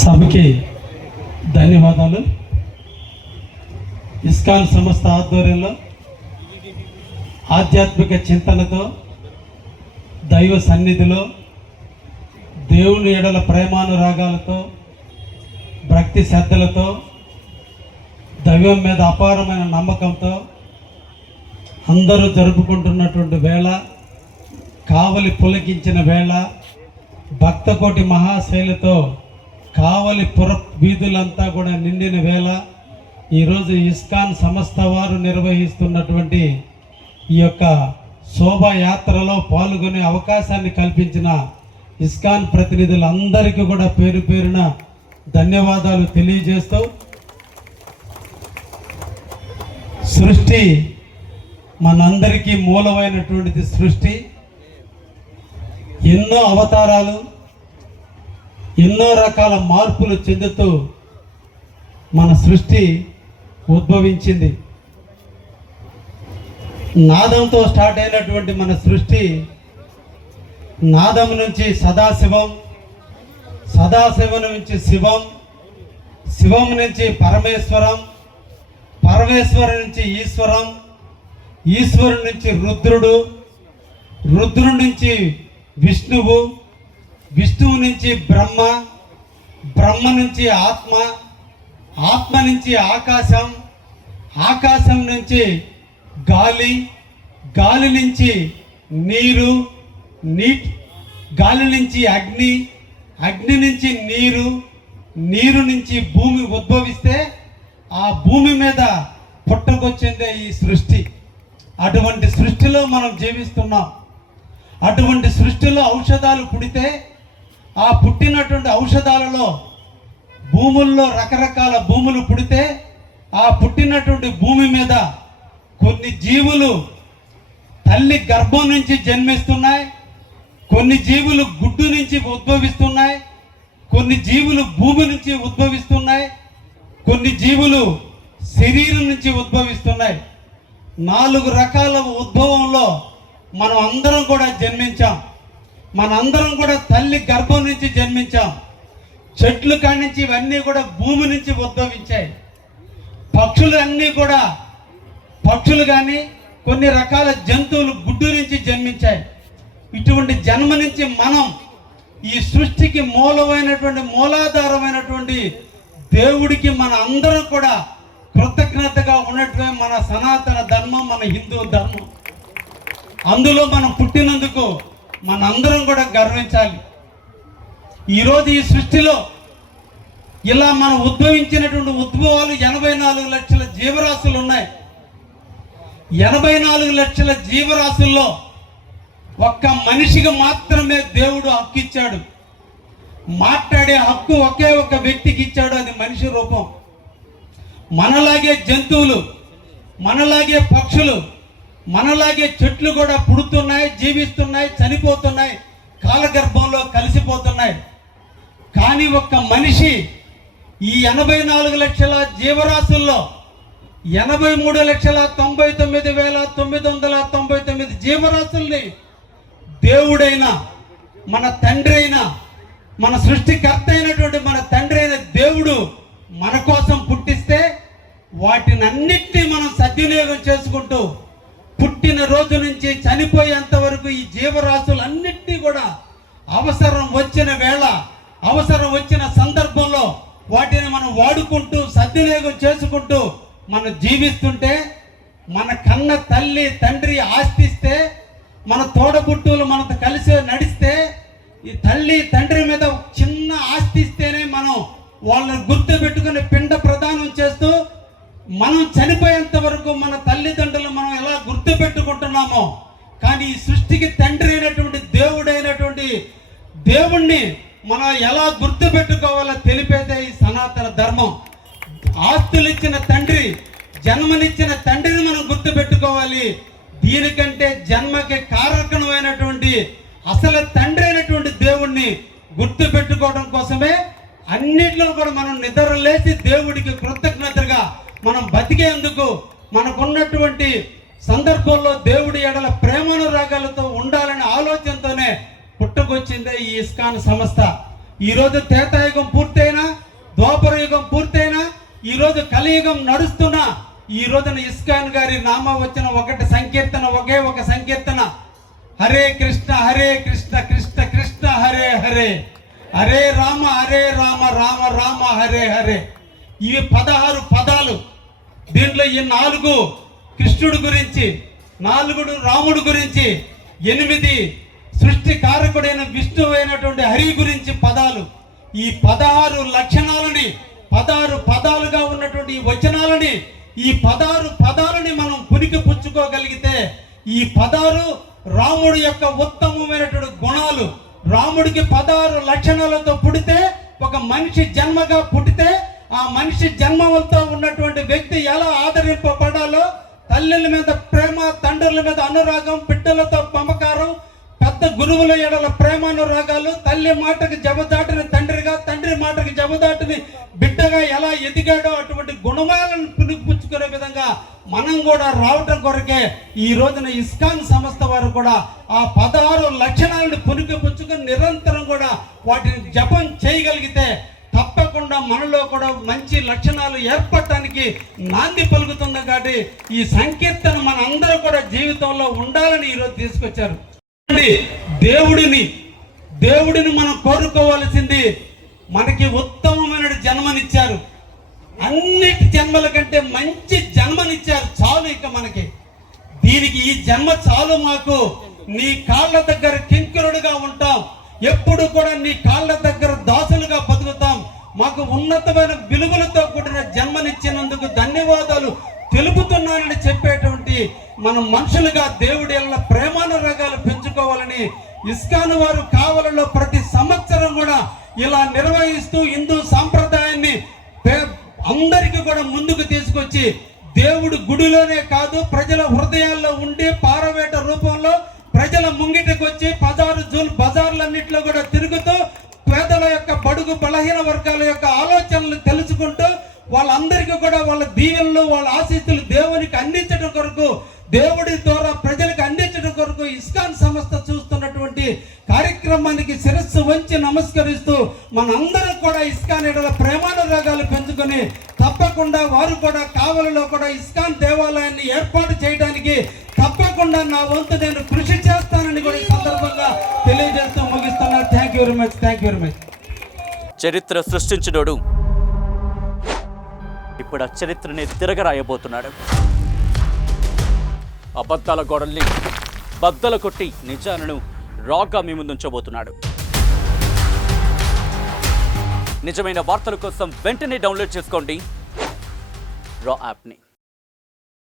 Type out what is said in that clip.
సభకి ధన్యవాదాలు. ఇస్కాన్ సంస్థ ఆధ్వర్యంలో ఆధ్యాత్మిక చింతనతో, దైవ సన్నిధిలో, దేవుని ఎడల ప్రేమానురాగాలతో, భక్తి శ్రద్ధలతో, దైవం మీద అపారమైన నమ్మకంతో అందరూ జరుపుకుంటున్నటువంటి వేళ, కావలి పులకించిన వేళ, భక్తకోటి మహాశైలతో కావలి పుర వీధులంతా కూడా నిండిన వేళ, ఈరోజు ఇస్కాన్ సంస్థ వారు నిర్వహిస్తున్నటువంటి ఈ యొక్క శోభాయాత్రలో పాల్గొనే అవకాశాన్ని కల్పించిన ఇస్కాన్ ప్రతినిధులందరికీ కూడా పేరు పేరున ధన్యవాదాలు తెలియజేస్తూ, సృష్టి మనందరికీ మూలమైనటువంటిది. సృష్టి ఎన్నో అవతారాలు, ఎన్నో రకాల మార్పులు చెందుతూ మన సృష్టి ఉద్భవించింది. నాదంతో స్టార్ట్ అయినటువంటి మన సృష్టి, నాదం నుంచి సదాశివం, సదాశివం నుంచి శివం, శివం నుంచి పరమేశ్వరం, పరమేశ్వరం నుంచి ఈశ్వరం, ఈశ్వరుడు నుంచి రుద్రుడు, రుద్రుడి నుంచి విష్ణువు, విష్ణువు నుంచి బ్రహ్మ, బ్రహ్మ నుంచి ఆత్మ, ఆత్మ నుంచి ఆకాశం, ఆకాశం నుంచి గాలి, గాలి నుంచి నీరు, గాలి నుంచి అగ్ని, అగ్ని నుంచి నీరు, నీరు నుంచి భూమి ఉద్భవిస్తే ఆ భూమి మీద పుట్టకొచ్చిందే ఈ సృష్టి. అటువంటి సృష్టిలో మనం జీవిస్తున్నాం. అటువంటి సృష్టిలో ఔషధాలు పుడితే ఆ పుట్టినటువంటి ఔషధాలలో భూముల్లో రకరకాల భూములు పుడితే ఆ పుట్టినటువంటి భూమి మీద కొన్ని జీవులు తల్లి గర్భం నుంచి జన్మిస్తున్నాయి, కొన్ని జీవులు గుడ్డు నుంచి ఉద్భవిస్తున్నాయి, కొన్ని జీవులు భూమి నుంచి ఉద్భవిస్తున్నాయి, కొన్ని జీవులు శరీరం నుంచి ఉద్భవిస్తున్నాయి. 4 రకాల ఉద్భవంలో మనం అందరం కూడా జన్మించాం. మనందరం కూడా తల్లి గర్భం నుంచి జన్మించాం. చెట్లు కాడి నుంచి ఇవన్నీ కూడా భూమి నుంచి ఉద్భవించాయి. పక్షులు అన్నీ కూడా, పక్షులు కానీ కొన్ని రకాల జంతువులు గుడ్డు నుంచి జన్మించాయి. ఇటువంటి జన్మ నుంచి మనం ఈ సృష్టికి మూలాధారమైనటువంటి దేవుడికి మన అందరం కూడా కృతజ్ఞతగా ఉన్నట్టుగా మన సనాతన ధర్మం, మన హిందూ ధర్మం. అందులో మనం పుట్టినందుకు మనందరం కూడా గర్వించాలి. ఈరోజు ఈ సృష్టిలో ఇలా మనం ఉద్భవించినటువంటి ఉద్భవాలు 84 లక్షల జీవరాశులు ఉన్నాయి. 84 లక్షల జీవరాశుల్లో ఒక్క మనిషికి మాత్రమే దేవుడు హక్కు ఇచ్చాడు. మాట్లాడే హక్కు ఒకే ఒక వ్యక్తికి ఇచ్చాడు, అది మనిషి రూపం. మనలాగే జంతువులు, మనలాగే పక్షులు, మనలాగే చెట్లు కూడా పుడుతున్నాయి, జీవిస్తున్నాయి, చనిపోతున్నాయి, కాలగర్భంలో కలిసిపోతున్నాయి. కానీ ఒక్క మనిషి ఈ 84 లక్షల జీవరాశుల్లో 83,99,999 జీవరాశుల్ని దేవుడైన, మన తండ్రి అయిన, మన సృష్టికర్త అయినటువంటి మన తండ్రి అయిన దేవుడు మన కోసం పుట్టిస్తే వాటిని అన్నిటినీ మనం సద్వినియోగం చేసుకుంటూ పుట్టిన రోజు నుంచి చనిపోయేంత వరకు ఈ జీవరాశులన్నిటినీ కూడా అవసరం వచ్చిన వేళ, అవసరం వచ్చిన సందర్భంలో వాటిని మనం వాడుకుంటూ సద్వినియోగం చేసుకుంటూ మనం జీవిస్తుంటే, మన కన్న తల్లి తండ్రి ఆస్తిస్తే, మన తోడబుట్టువులు మనతో కలిసి నడిస్తే, ఈ తల్లి తండ్రి మీద చిన్న ఆస్తి ఇస్తేనే మనం వాళ్ళని గుర్తు పెట్టుకుని పిండ ప్రదానం చేస్తూ మనం చనిపోయేంత వరకు మన తల్లిదండ్రులు మనం ఎలా గుర్తు పెట్టుకుంటున్నామో, కానీ ఈ సృష్టికి తండ్రి అయినటువంటి దేవుడైనటువంటి దేవుణ్ణి మనం ఎలా గుర్తు పెట్టుకోవాలో తెలిపేదే ఈ సనాతన ధర్మం. ఆస్తులు ఇచ్చిన తండ్రి, జన్మనిచ్చిన తండ్రిని మనం గుర్తు పెట్టుకోవాలి. దీనికంటే జన్మకి కారకమైనటువంటి అసలు తండ్రి అయినటువంటి దేవుణ్ణి గుర్తు పెట్టుకోవడం కోసమే అన్నిట్లో కూడా మనం నిద్ర లేచి దేవుడికి కృతజ్ఞతగా మనం బతికేందుకు మనకున్నటువంటి సందర్భంలో దేవుడి ఎడల ప్రేమానురాగాలతో వచ్చిందే ఈ ఇస్కాన్ సంస్థ. ఈరోజు త్రేతాయుగం పూర్తయినా, ద్వాపర యుగం పూర్తయినా, ఈరోజు కలియుగం నడుస్తున్నా, ఈ రోజున ఇస్కాన్ గారి నామ వచ్చిన ఒకటి సంకీర్తన, ఒకే ఒక సంకీర్తన, హరే కృష్ణ కృష్ణ కృష్ణ హరే హరే, హరే రామ రామ రామ హరే హరే. ఇవి 16 పదాలు. దీంట్లో ఈ 4 కృష్ణుడి గురించి, 4 రాముడి గురించి, 8 సృష్టి కారకుడైన విష్ణువు అయినటువంటి హరి గురించి పదాలు. ఈ 16 లక్షణాలని, 16 పదాలుగా ఉన్నటువంటి ఈ వచనాలని, ఈ 16 పదాలని మనం పునికి పుచ్చుకోగలిగితే, ఈ 16 రాముడి యొక్క ఉత్తమమైనటువంటి గుణాలు, రాముడికి 16 లక్షణాలతో పుడితే, ఒక మనిషి జన్మగా పుట్టితే, ఆ మనిషి జన్మలతో ఉన్నటువంటి వ్యక్తి ఎలా ఆదరింపబడాలో, తల్లుల మీద ప్రేమ, తండ్రుల మీద అనురాగం, బిడ్డలతో మమకారం, పెద్ద గురువుల ఎడల ప్రేమానురాగాలు, తల్లి మాటకి జవదాటిని తండ్రిగా, తండ్రి మాటకి జవదాటిని బిడ్డగా ఎలా ఎదిగాడో అటువంటి గుణమాలను పునిపుచ్చుకునే విధంగా మనం కూడా రావటం కొరకే ఈ రోజున ఇస్కాన్ సంస్థ వారు కూడా ఆ 16 లక్షణాలను పునిపుచ్చుకొని నిరంతరం కూడా వాటిని జపం చేయగలిగితే తప్పకుండా మనలో కూడా మంచి లక్షణాలు ఏర్పడటానికి నాంది పలుకుతుంది. కాబట్టి ఈ సంకీర్తన మన అందరూ కూడా జీవితంలో ఉండాలని ఈరోజు తీసుకొచ్చారు. దేవుడిని మనం కోరుకోవాల్సింది, మనకి ఉత్తమమైన జన్మనిచ్చారు, అన్నిటి జన్మల కంటే మంచి జన్మనిచ్చారు. చాలు ఇక మనకి, దీనికి ఈ జన్మ చాలు. మాకు నీ కాళ్ళ దగ్గర కింకరుడుగా ఉంటాం, ఎప్పుడు కూడా నీ కాళ్ళ దగ్గర దాసులుగా బతుకుతాం. మాకు ఉన్నతమైన విలువలతో కూడిన జన్మనిచ్చినందుకు ధన్యవాదాలు తెలుపుతున్నానని చెప్పేటువంటి మన మనుషులుగా దేవుడి వల్ల ప్రేమానురాగాలు పెంచుకోవాలని ఇస్కాన్ వారు కావలలో ప్రతి సంవత్సరం కూడా ఇలా నిర్వహిస్తూ హిందూ సాంప్రదాయాన్ని అందరికీ కూడా ముందుకు తీసుకొచ్చి, దేవుడు గుడిలోనే కాదు ప్రజల హృదయాల్లో ఉండి పారవేట రూపంలో ప్రజల ముంగిటికి వచ్చి 16 బజార్లన్నింటిలో కూడా తిరుగుతూ పేదల యొక్క బడుగు బలహీన వర్గాల యొక్క ఆలోచనలు తెలుసుకుంటూ వాళ్ళందరికీ కూడా వాళ్ళ దీవెనలు, వాళ్ళ ఆశీస్సులు దేవునికి అందించడం కొరకు, దేవుడి ద్వారా ప్రజలకు అందించడం కొరకు ఇస్కాన్ సంస్థ చూస్తున్నటువంటి కార్యక్రమానికి శిరస్సు వంచి నమస్కరిస్తూ మనందరం కూడా ఇస్కాన్ ఎడల ప్రేమానురాగాలు పెంచుకొని తప్పకుండా వారు కూడా కావలిలో కూడా ఇస్కాన్ దేవాలయాన్ని ఏర్పాటు చేయడానికి తప్పకుండా నా వంతు నేను కృషి చేస్తానని కూడా ఈ సందర్భంగా తెలియజేస్తూ ముగిస్తున్నాను. Thank you very much. చరిత్ర సృష్టించినోడు ఇప్పుడు ఆ చరిత్రని తిరగరాయబోతున్నాడు. అబద్ధాల గోడల్ని బద్దలు కొట్టి నిజాలను రాగా మీ ముందుంచబోతున్నాడు. నిజమైన వార్తల కోసం వెంటనే డౌన్లోడ్ చేసుకోండి రా యాప్ని.